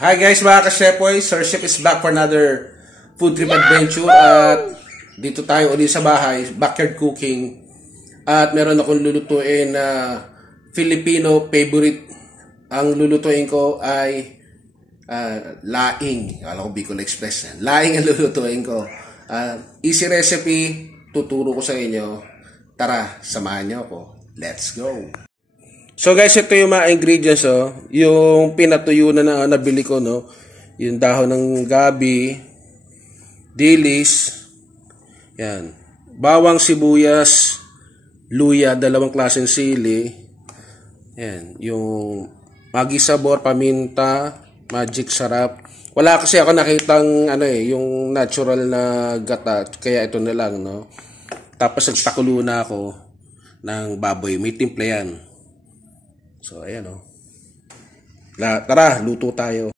Hi guys mga ka-Chefboy, Sir Chef is back for another food trip adventure. At dito tayo ulit sa bahay, backyard cooking. At meron akong lulutuin na Filipino favorite. Ang lulutuin ko ay laing. Alam ko Bicol Express. Laing ang lulutuin ko. Easy recipe, tuturo ko sa inyo. Tara, samahan niyo ako. Let's go! So guys, ito yung mga ingredients, oh. Yung pinatuyo na nabili ko, no. Yung dahon ng gabi, dilis, yan. Bawang, sibuyas, luya, dalawang klaseng sili. Yan, yung Maggi sabor, paminta, magic sarap. Wala kasi ako nakitang yung natural na gata, kaya ito na lang, no. Tapos nagpakulo na ako ng baboy, may timpla yan. So, ayan o. Tara, luto tayo.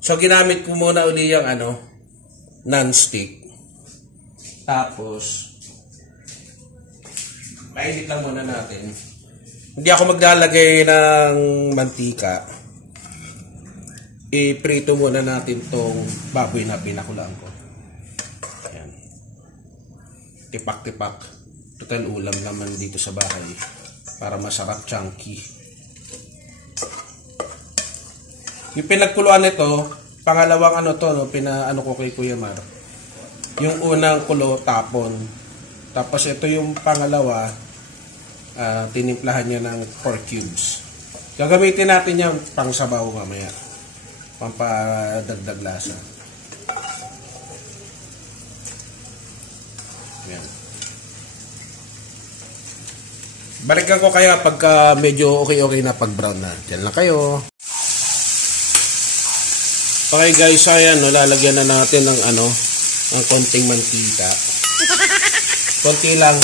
So, ginamit ko muna uli yung non-stick. Tapos, mainit lang muna natin. Hindi ako maglalagay ng mantika. I-prito muna natin tong baboy na pinakulaan ko. Ayan. Tipak-tipak. Total ulam naman dito sa bahay. Para masarap, chunky. Yung pinagkuluan nito, pangalawang ko kay Kuya Mar. Yung unang kulo, tapon. Tapos ito yung pangalawa, tinimplahan niya ng pork cubes. Gagamitin natin yung pang sabaw mamaya. Pampadagdag lasa. Yan. Balikan ko kaya pagka medyo okay na pag-brown na. Diyan lang kayo. Okay guys, ayan, lalagyan na natin ng ng konting mantika. Konti lang.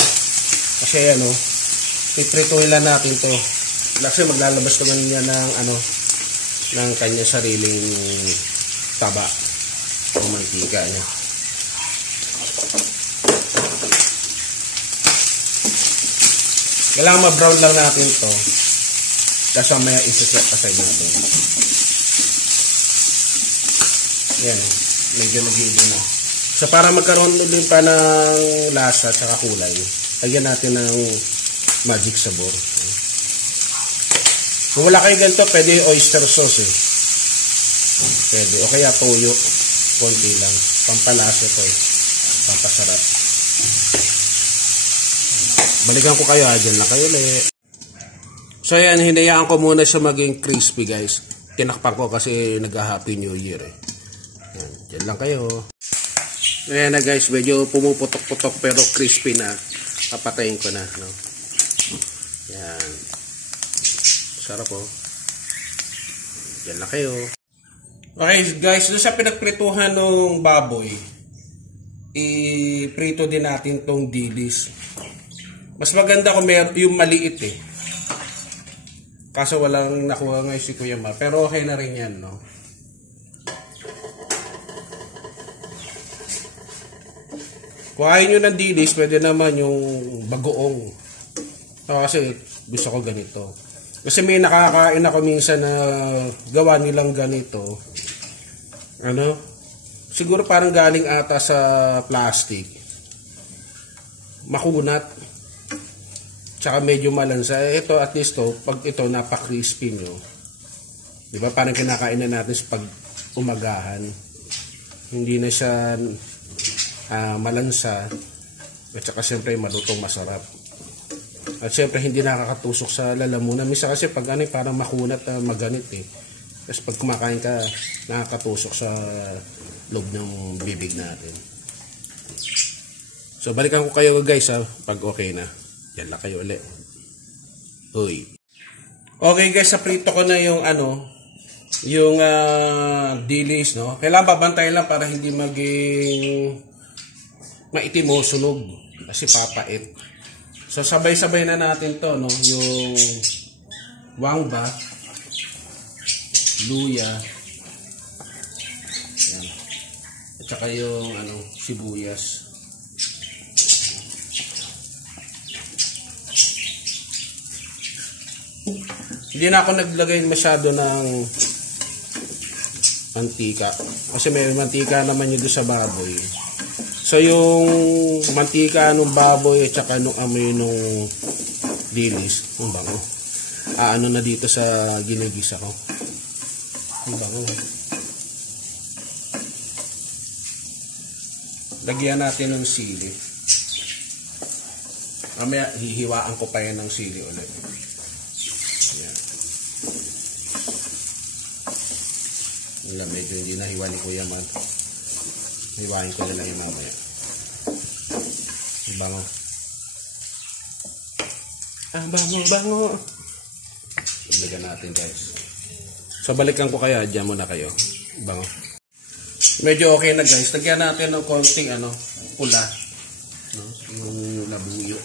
Kasi piprituhin lang natin to. Kasi maglalabas naman niya ng kanya sariling taba o mantika niya. Kailangan ma-brown lang natin to. Kasi mamaya isa-set aside natin. Yan. Medyo nag-iibo na. So para magkaroon din pa ng lasa at kulay, lagyan natin ng magic sabor. Kung wala kayo ganito, pwede oyster sauce eh. Pwede. O kaya toyo. Konti lang. Pampalasa to eh. Pampasarap. Balikan ko kayo, dyan lang kayo ulit. So yan, hinayaan ko muna siya maging crispy guys. Tinakpan ko kasi nag-Happy New Year eh. Yan, dyan lang kayo. Ayan na guys, medyo pumuputok-putok pero crispy na. Papatayin ko na. No? Yan. Sarap oh. Dyan lang kayo. Okay guys, doon sa pinagprituhan ng baboy, iprito din natin tong dilis. Mas maganda kung yung maliit eh. Kaso walang nakuha ngayon si Kuya Mar. Pero okay na rin yan, no? Kung ayaw nyo ng dilis, pwede naman yung bagoong. Kasi gusto ko ganito. Kasi may nakakain ako minsan na gawa nilang ganito. Siguro parang galing ata sa plastic. Makunat. Tsaka medyo malansa. Ito at least pag ito napaka-crispy nyo. Diba? Parang kinakain na natin sa pag umagahan. Hindi na siya malansa. At saka siyempre malutong masarap. At siyempre hindi nakakatusok sa lalamunan. Misa kasi pag parang makunat na maganit eh. Tapos pag kumakain ka, nakakatusok sa loob ng bibig natin. So balikan ko kayo guys pag okay na. Yan lang kayo ulit. Uy. Okay guys, prito ko na yung yung dilis, no? Kailangan babantayan lang para hindi maging maitim o sunog. Kasi papait. So sabay-sabay na natin to, no? Yung wangba, luya, yan. At saka yung sibuyas. Hindi na ako naglagay masyado ng mantika. Kasi may mantika naman yun doon sa baboy. So yung mantika nung baboy at saka nung amoy nung dilis, ang bango. Ano na dito sa ginigisa ko. Ang bango. Lagyan natin ng sili. Mamaya hihiwaan ko pa yan ng sili ulit. Ayan. Medyo hindi na hiwa ni Kuya Man. Hiwain ko na lang yung mamaya. Ang bango. Ang bango. Lagyan natin guys. So balikan ko kaya, dyan muna kayo. Bango. Medyo okay na guys. Lagyan natin ng konting pula. No? Yung labuyo.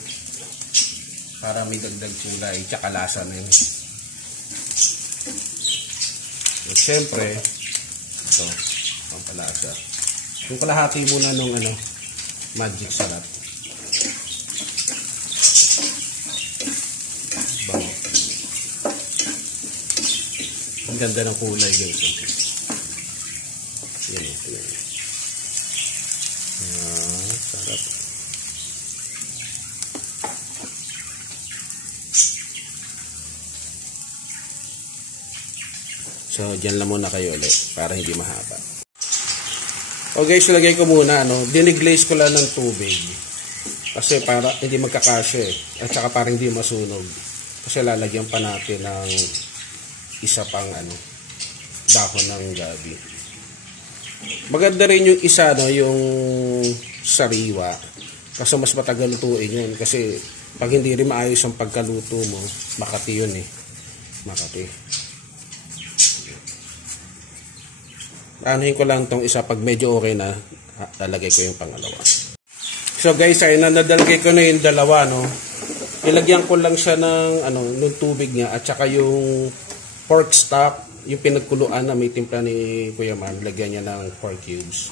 Para may dagdag kulay. Tsaka lasa na yun. At syempre, ito, pampalasa. Yung kalahati muna nung magic sarap. Bango. Ang ganda ng kulay guys. Yan. Sarap. So, dyan lang muna kayo ulit para hindi mahaba. O guys, lagay ko muna, diniglaze ko lang ng tubig. Kasi para hindi magkakasya eh. At saka para hindi masunog. Kasi lalagyan pa natin ng isa pang dahon ng gabi. Maganda rin yung isa, yung sariwa. Kasi mas matagal lutuin yun. Kasi pag hindi rin maayos ang pagkaluto mo, makati yun eh. Makati. Anuhin ko lang tong isa. Pag medyo okay na, lalagay ko yung pangalawa. So guys, ay nadalagay ko na yung dalawa, Ilagyan ko lang siya ng ng tubig niya at saka yung pork stock, yung pinagkuluan na may timpla ni Kuya Man, lagyan niya ng pork cubes.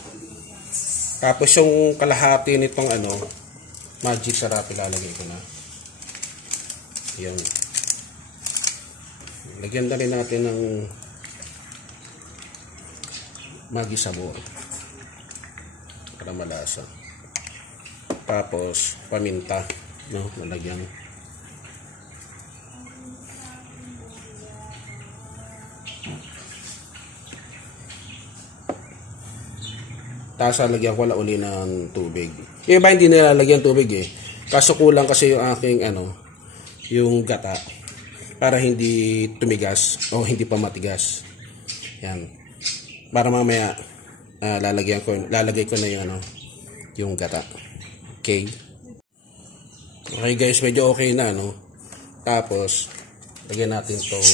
Tapos yung kalahati nitong magic sarap ilalagay ko na. Yan. Lagyan na rin natin ng Maggi sabor para malasa. Tapos paminta, nalagyan. Tapos lagyan ko lang uli ng tubig. Yung iba hindi nilalagyan tubig eh. Kaso kulang kasi yung aking yung gata para hindi tumigas o hindi pa matigas. Yan. Para mamaya lalagay ko na yung gata. Okay. Okay guys, medyo okay na Tapos lagyan natin tong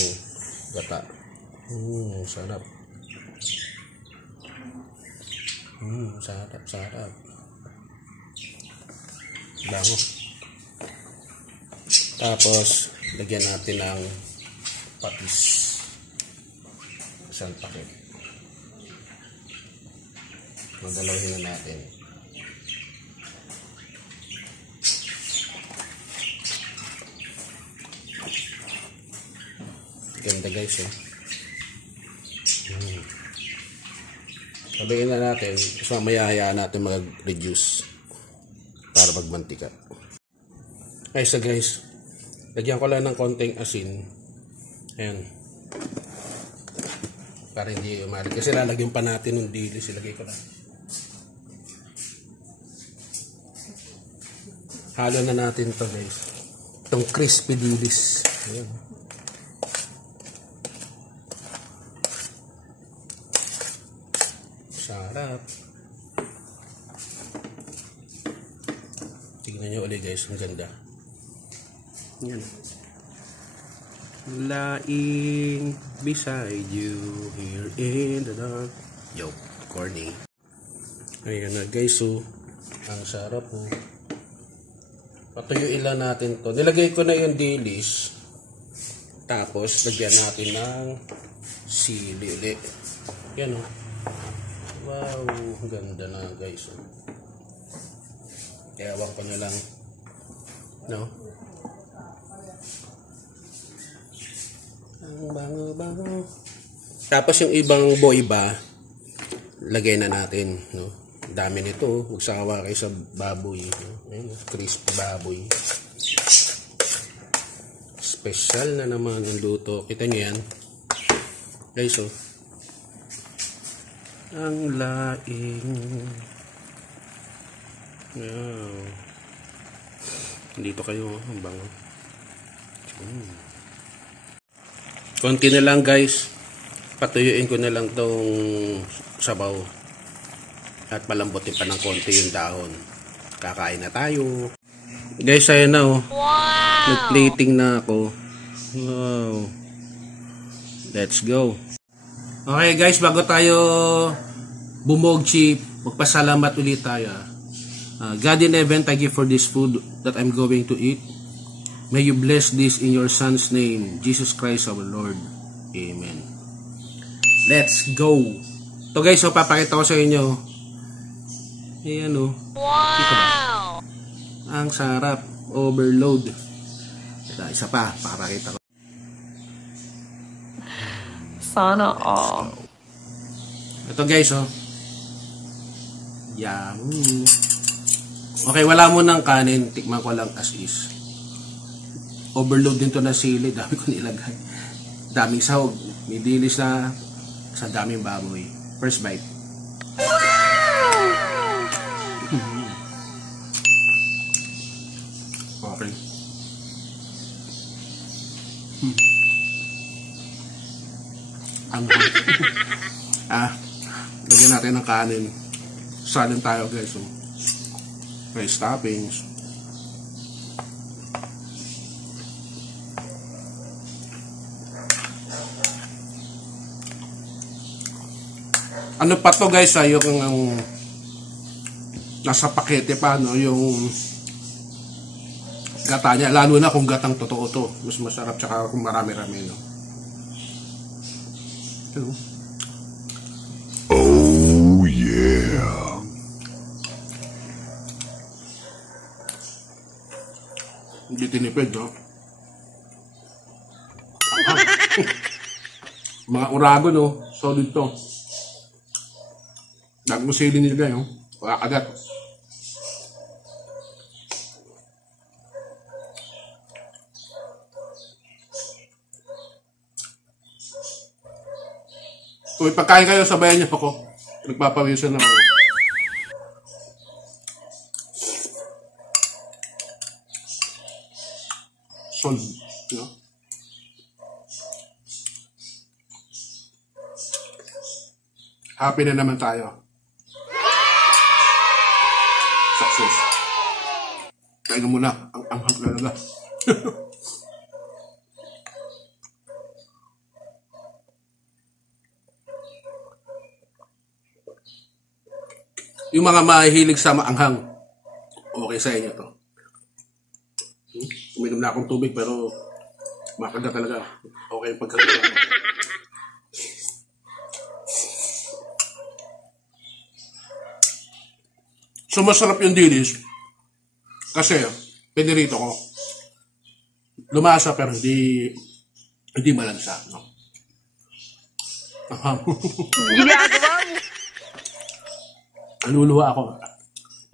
gata. Sarap. Sarap. Bango. Tapos lagyan natin ng patis. Isang paket. Magdalahin na natin. Ganda guys Sabihin na natin, so mamaya hayaan natin mag-reduce para magmantika. Okay, so guys, lagyan ko lang ng konting asin. Ayan. Para hindi umari. Kasi lalagyan pa natin ng dilis. Ilagay ko lang. Halo na natin to guys. Itong crispy dilis. Ayan. Sarap. Tignan nyo ulit guys. Ang ganda. Ayan. Lying beside you here in the dark. Yo, corny. Ayan na guys. So, ang sarap po. Patuyuin lang natin to. Nilagay ko na yung dilis. Tapos, lagyan natin ng sili ulit. Yan o. Wow, ganda na guys. Ewan ko nyo lang. No? Ang bango-bango. Tapos yung ibang boiba, lagay na natin, no? Dami nito, magsawa kayo sa baboy, no? Ayun, crispy baboy. Special na naman ang luto. Kita nyo yan. Guys, oh. Ang laing. Wow. Dito kayo, ang bango. Konti na lang, guys. Patuyuin ko na lang tong sabaw. At palambutin pa ng konti yung dahon. Kakain na tayo. Guys, ayun na, oh. Wow. Nag-plating na ako. Wow. Let's go. Okay, guys, bago tayo bumogchi, magpasalamat ulit tayo. God in heaven, thank you for this food that I'm going to eat. May you bless this in your Son's name, Jesus Christ our Lord. Amen. Let's go. Ito, guys, so papakita ko sa inyo. Ayan, oh. Wow! Ang sarap. Overload. Ito, isa pa. Papakita ko. Sana all. Ito, guys, oh. Yummy. Okay, wala mo ng kanin. Tikman ko lang as is. Overload din to na sili. Dami ko nilagay. Daming sahog. May dilis na sa daming baboy. First bite. Okay. Lagyan natin ng kanin. Salin tayo, guys. So, rice toppings. Ano pa to, guys, yung nasa pakete pa, no, yung gata niya, lalo na kung gatang totoo to, mas masarap, tsaka kung marami-rami, no. Hello. Oh yeah. Hindi tinipid, no. Mga urago, no, solid to. Nagmusili nila, no? Wala kagat. Kung ipagkain kayo, sabayan niyo ako. Nagpapawisan ako. Solid, no? Happy na naman tayo. Success. Kain na muna. Ang talaga. Yung mga mahihilig sa maanghang, okay sa inyo to. Uminom na akong tubig pero makaga talaga. Okay yung pagkagawa. So, masarap yung dilis kasi pinirito ko. Lumasa pero hindi malansa, no? Ginagawa mo. Aluluwa ako.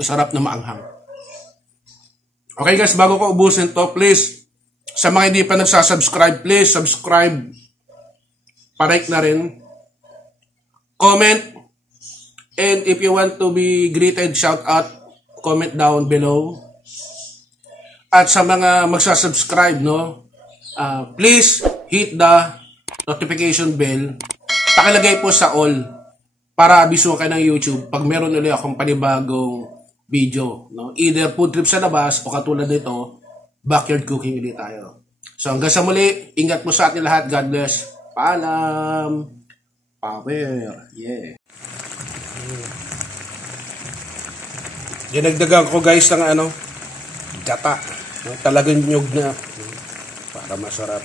Masarap na maanghang. Okay, guys, bago ko ubusin to, please, sa mga hindi pa nagsasubscribe, please subscribe. Pa-like na rin. Comment. And if you want to be greeted, shout out, comment down below. At sa mga magsasubscribe, no, please hit the notification bell. Pakilagay po sa all para abisuhan ka ng YouTube pag meron ulit akong panibagong video. No? Either food trip sa labas o katulad nito, backyard cooking ulit tayo. So hanggang sa muli, ingat mo sa atin lahat. God bless. Paalam. Power. Yeah. Dinagdagan ko, guys, ng gata. Talagang nyug na para masarap.